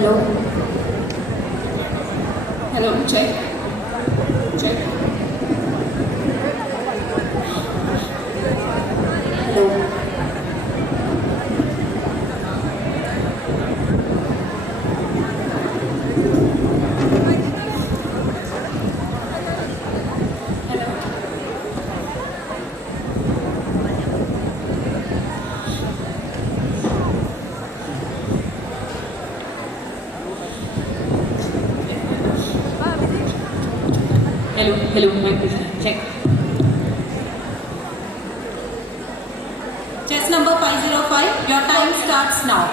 Hello? Hello, check. Check. Hello? Hello, mic check. Chess number 505, your time starts now.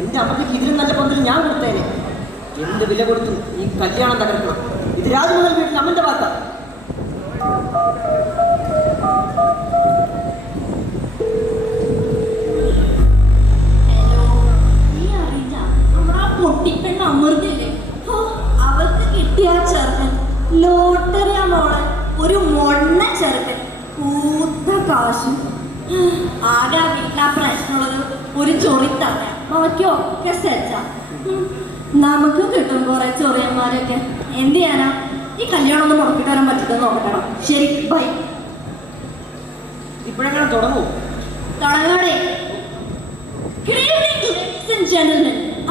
എന്റെ അമ്മയ്ക്ക് ഇതിലും നല്ല പന്തൽ ഞാൻ കൊടുത്തേനെ. എന്ത് വില കൊടുത്തു ഈ കല്യാണം തകർക്കണം. ഇത് രാജമഹൽ വീട്ടിൽ അമ്മന്റെ വാർത്ത. പൊട്ടിപ്പെണ്ണ അമൃതയില്ലേ, അവർക്ക് കിട്ടിയ ചെറുക്കൻ ലോട്ടറിയാ മോളെ. ഒരു മൊണ്ണ ചെറുക്കൻ, കൂത്ത കാശും. ആകെ വീട്ടിലാ പ്രശ്നമുള്ളത് ഒരു ചൊറി തന്നെ. ബാക്കിയൊക്കെ സെറ്റാ. നമുക്കും കിട്ടും കുറെ ചൊറിയന്മാരൊക്കെ. എന്ത് ചെയ്യാനാ, ഈ കല്യാണം ഒന്ന് മുടക്കിട്ട് വരാൻ പറ്റില്ലെന്ന് നോക്കണം. ശരി, ബൈ. ഇപ്പോഴെങ്ങനെ തുടങ്ങൂ? തുടങ്ങോടെ.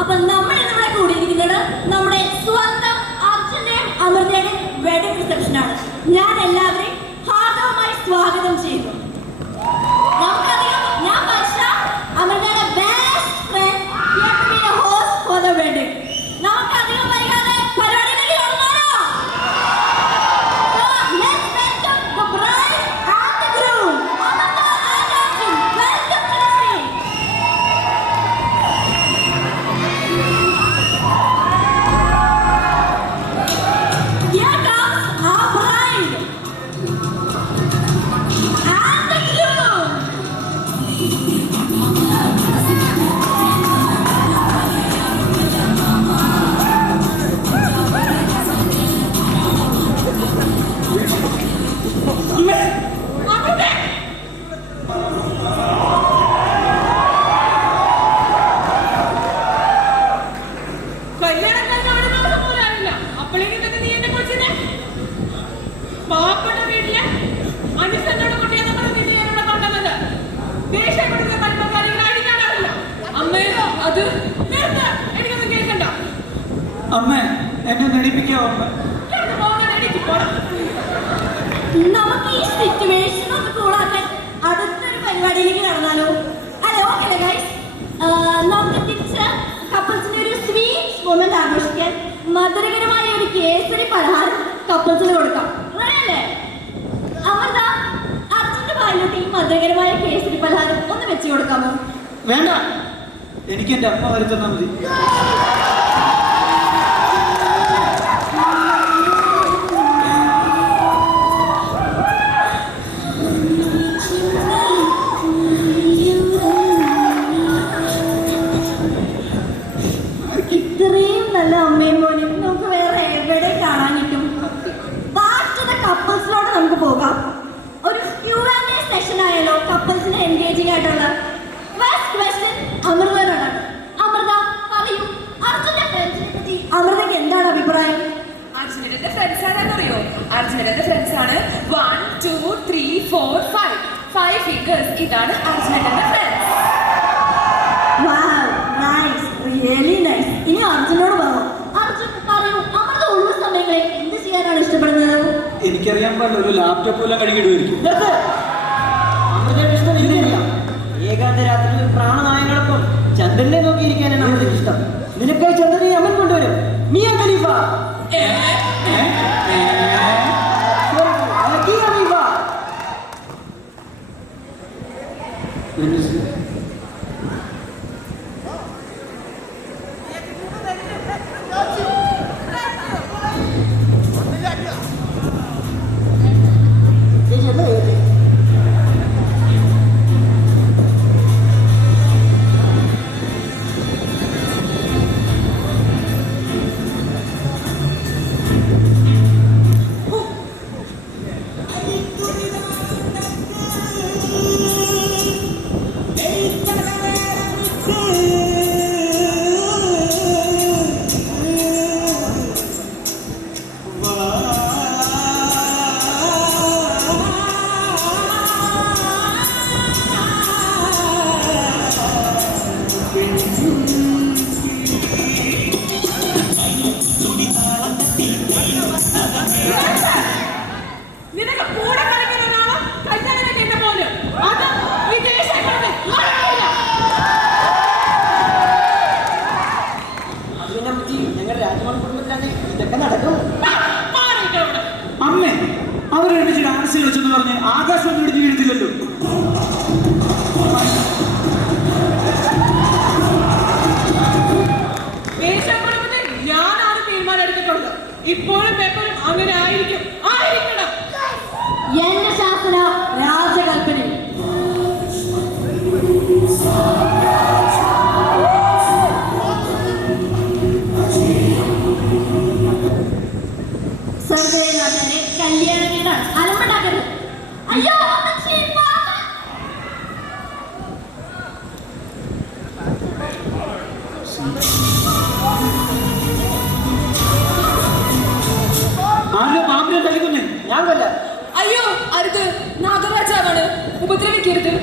അപ്പൊ നമ്മൾ ഇവിടെ കൂടിയിരിക്കുന്നത് നമ്മുടെ സ്വന്തം അർജുന്റെയും അമൃതയുടെയും വെഡിങ് റിസപ്ഷൻ ആണ്. ഞാൻ എല്ലാവരെയും ഹാർദവമായി സ്വാഗതം ചെയ്യുന്നു. നമുക്കധികം ഞാൻ വർഷ, അമൃതയുടെ best friend, here to be the host for the wedding. നമുക്കധികം വൈകാതെ പരിപാടിയിലേക്ക് കടന്നാലോ? So let's welcome the bride and the groom. Amrita and Arjun, welcome to the stage. Here comes our bride and the groom. അമ്മേ, എന്നെ നടിപ്പിക്കാവോ? നമുക്ക് ഈ situation ഒന്ന് കൂളാക്കാൻ അടുത്തൊരു പരിപാടിയിലേക്ക് നടന്നാലോ? അല്ലെ, ഓക്കെ ഗൈസ്. നമുക്ക് തിരിച്ച് കപ്പിൾസിന്റെ ഒരു സ്വീറ്റ് മൊമെന്റ് ആഘോഷിക്കാൻ മധുരകരമായ ഒരു കേസരി പലഹാരം കപ്പിൾസിന് കൊടുക്കാം. അല്ലേ അമൃത, അർജുന്റെ ഭാര്യയോട്ട് ഈ മധുരകരമായ കേസരി പലഹാരം ഒന്ന് വെച്ച് കൊടുക്കാമോ? വേണ്ട, എനിക്ക് എന്റെ അമ്മ വരുത്തുന്ന മതി. ഇത്രയും നല്ല അമ്മയും മോനും നമുക്ക് വേറെ എവിടെ കാണാൻ കിട്ടും? ബാക്ക് ടു ദ കപ്പിൾസിലോട്ട് നമുക്ക് പോകാം. ഒരു Q&A സെഷൻ ആയാലോ കപ്പിൾസിന് എൻഗേജിംഗ് ആയിട്ടുള്ള? ഫസ്റ്റ് ക്വസ്റ്റ്യൻ അമൃതയോടാണ്. അമൃത, പറയൂ, അർജുന്റെ ഫ്രണ്ട്സിനെ പറ്റി അമൃതയ്ക്ക് എന്താണ് അഭിപ്രായം? അർജുനന്റെ ഫ്രണ്ട്സ് ആരാന്നറിയോ? അർജുനന്റെ ഫ്രണ്ട്സ് ആണ് 1 2 3 4 5 ഫിഗേഴ്സ്. ഇതാണ് അർജുനന്റെ ഫ്രണ്ട്സ്. Really nice. ഇനി അർജുനോട് പറയൂ. അർജുൻ പറയൂ, നമ്മുടെ ഒഴിവ് സമയങ്ങളിൽ എന്ത് ചെയ്യാനാണ് ഇഷ്ടപ്പെടുന്നത്? എനിക്കറിയാൻ പാടില്ല, ഒരു ലാപ്ടോപ്പ് എല്ലാം കഴുകിയിടുമായിരിക്കും. അമൃതയുടെ ഇഷ്ടം എനിക്കറിയാം. ഏകാന്ത രാത്രിയിൽ പ്രാണനായകളൊപ്പം ചന്ദ്രനെ നോക്കിയിരിക്കാനാണ് അമൃതയ്ക്ക് ഇഷ്ടം. നിനക്കായി ചന്ദ്രനെ അമ്മൻ കൊണ്ടുവരും. മിയ ഖലീഫ. നിനക്ക് കൂടെ കളിക്കുന്ന ഒരാളെ കല്യാണം കഴിക്കുന്ന പോലും അത് ഈ ദേശങ്ങളുടെ ഞങ്ങളുടെ രാജമോഹൻ കുടുംബത്തിലാണ് ഇതൊക്കെ നടക്കും. അമ്മേ, അവരൊരുമിച്ച് ഡാൻസ് കളിച്ചെന്ന് പറഞ്ഞ് ആകാശം എടുത്ത് വീഴ്ത്തില്ലല്ലോ. ഞാനാണ് തീരുമാനം എടുത്തിട്ടുള്ളത്. ഇപ്പോഴും എപ്പോഴും അങ്ങനെ ആയിരിക്കണം. എന്റെ ശാസന രാജകൽപ്പന. സർവേനാഥനെ കല്യാണ വീടാണ്, അലമ്പുണ്ടാക്കരുത്. അയ്യോ ആരോ പാമ്പിനെ തല്ലിക്കൊന്നേ. ഞാൻ കൊല്ല. അയ്യോ അരുത്, നാഗരാജാവാണ്, ഉപദ്രവിക്കരുത്.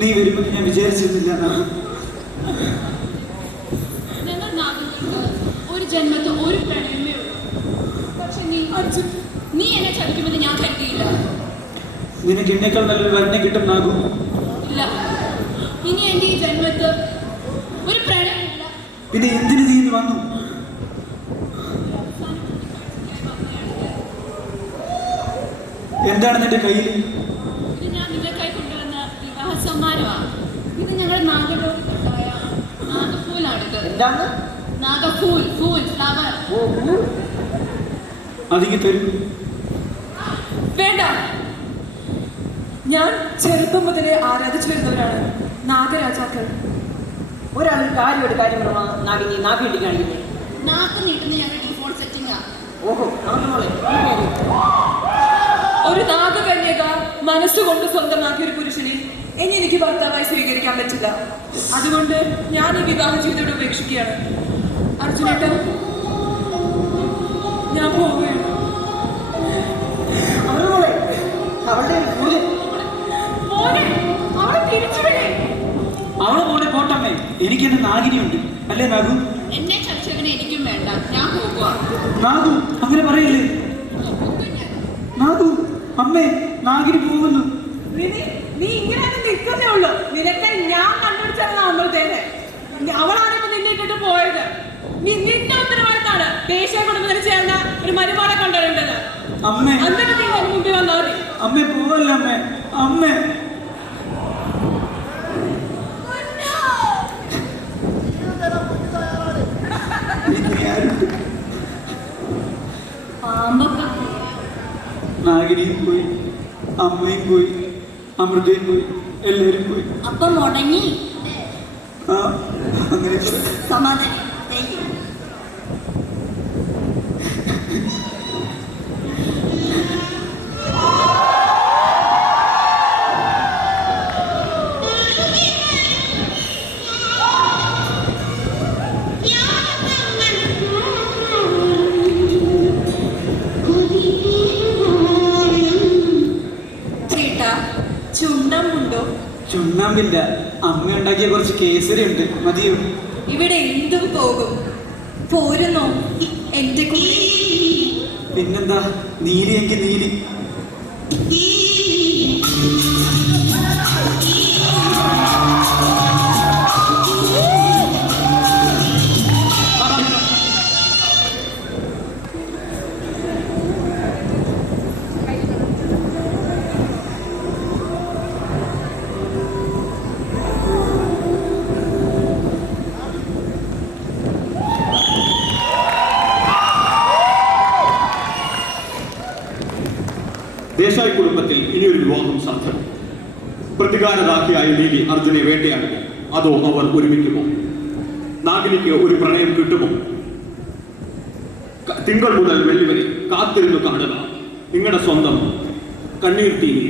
നീ വരുമെന്ന് ഞാൻ വിചാരിച്ചിരുന്നില്ല. ഞങ്ങൾ നാഗങ്ങൾക്ക് ഒരു ജന്മത്ത് ഒരു പ്രണയമേ ഉള്ളൂ. പക്ഷെ നീ എന്നെ ചതിക്കുമെന്ന് ഞാൻ കരുതിയില്ല. നിനക്ക് എന്നേക്കാൾ നല്ലൊരു വരനെ കിട്ടും നാകും. ഇല്ല, ഇനി എൻ്റെ ഈ ജന്മത്ത് ഒരു പ്രണയമില്ല. പിന്നെ എന്തിനു നീ ഇന്ന് വന്നു? എന്താണ് നിന്റെ കയ്യിൽ? ഇത് ഞാൻ നിങ്ങൾക്കായി കൊണ്ടുവന്ന വിവാഹ സമ്മാനമാണ്. ഇത് ഞങ്ങൾ നാഗലോകത്തുണ്ടായ നാഗഫൂലാണിത്. എന്താണ്? നാഗഫൂൽ, ഫൂൽ, ഫ്ലവർ. അതിങ്ങ് തരൂ. വേണ്ട, ഞാൻ ചെറുപ്പം മുതലേ ആരാധിച്ചു വരുന്നവരാണ് നാഗരാജാക്കൾ. ഒരാൾ കാര്യമായിട്ട് കാര്യം പറഞ്ഞാൽ നാഗിനി നാഗിട്ടി കാണിക്കുന്നേ. നാക്ക് നീട്ടുന്ന ഞങ്ങളുടെ ഡിഫോൾട്ട് സെറ്റിംഗാ. ഓഹോ, നമ്മളെ ഒരു നാഗകന്യക മനസ്സുകൊണ്ട് സ്വന്തമാക്കിയ ഒരു പുരുഷനെ ഇനി എനിക്ക് ഭർത്താവായി സ്വീകരിക്കാൻ പറ്റില്ല. അതുകൊണ്ട് ഞാൻ ഈ വിവാഹ ജീവിതത്തോട് ഉപേക്ഷിക്കുകയാണ്. അർജുനേട്ട, ഞാൻ പോവുകയാണ്. അവളുടെ മോനെ, അവളെ തിരിച്ചു വിടേ. അവളെ മോനെ പോട്ടമ്മേ, എനിക്ക് എന്റെ നാഗിനിയുണ്ട്. അല്ലേ നാഗു? എന്നെ ചതിച്ചവനെ എനിക്കും വേണ്ട, ഞാൻ പോകുക. നാഗു അങ്ങനെ പറയില്ലേ. നാഗു, അമ്മേ, നാഗിനി പോകുന്നു. നീ ഇങ്ങനെ നിൽക്കുന്നേ ഉള്ളൂ. നിനക്ക് ഞാൻ കണ്ടുപിടിച്ചാണ് അമൃതേനെ. അവളാണ് ഇപ്പൊ നിന്നെ ഇട്ടിട്ട് പോയത്. നിന്റെ ഉത്തരവാദിത്താണ് ദേശീയ കുടുംബത്തിന് ചേർന്ന ഒരു മരുമകളെ കൊണ്ടുവരേണ്ടത്. അമ്മേ എന്നിട്ട് നീ എന്റെ മുമ്പിൽ വന്നാൽ മതി. അമ്മേ പോവല്ല അമ്മേ അമ്മേ പാമ്പൊക്കെ നാഗിനിയും പോയി, അമ്മയും പോയി, അമൃതയും പോയി, എല്ലാവരും പോയി. അപ്പം മുടങ്ങി ആ അങ്ങനെ സമാധാനം. Thank you. ചേട്ടാ ചുണ്ണമുണ്ടോ? ചുണ്ണാമ്പില്ല, അമ്മ ഉണ്ടാക്കിയ കുറച്ച് കേസരി ഉണ്ട്, മതിയോ? ഇവിടെ എന്തും പോകും. പോരുന്നോ എന്റെ കൂടെ? പിന്നെന്താ, നീലി എങ്കിൽ നീലി. ദേശായി കുടുംബത്തിൽ ഇനിയൊരു വിവാഹം സാധ്യം. പ്രതികാരരാഖിയായ നീലി അർജുനെ വേട്ടയാടുമോ അതോ അവർ ഒരുമിക്കുമോ? നാഗിനിക്ക് ഒരു പ്രണയം കിട്ടുമോ? തിങ്കൾ മുതൽ വെള്ളി വരെ കാത്തിരുന്നു കാണുക നിങ്ങളുടെ സ്വന്തം കണ്ണീർ ടി വി.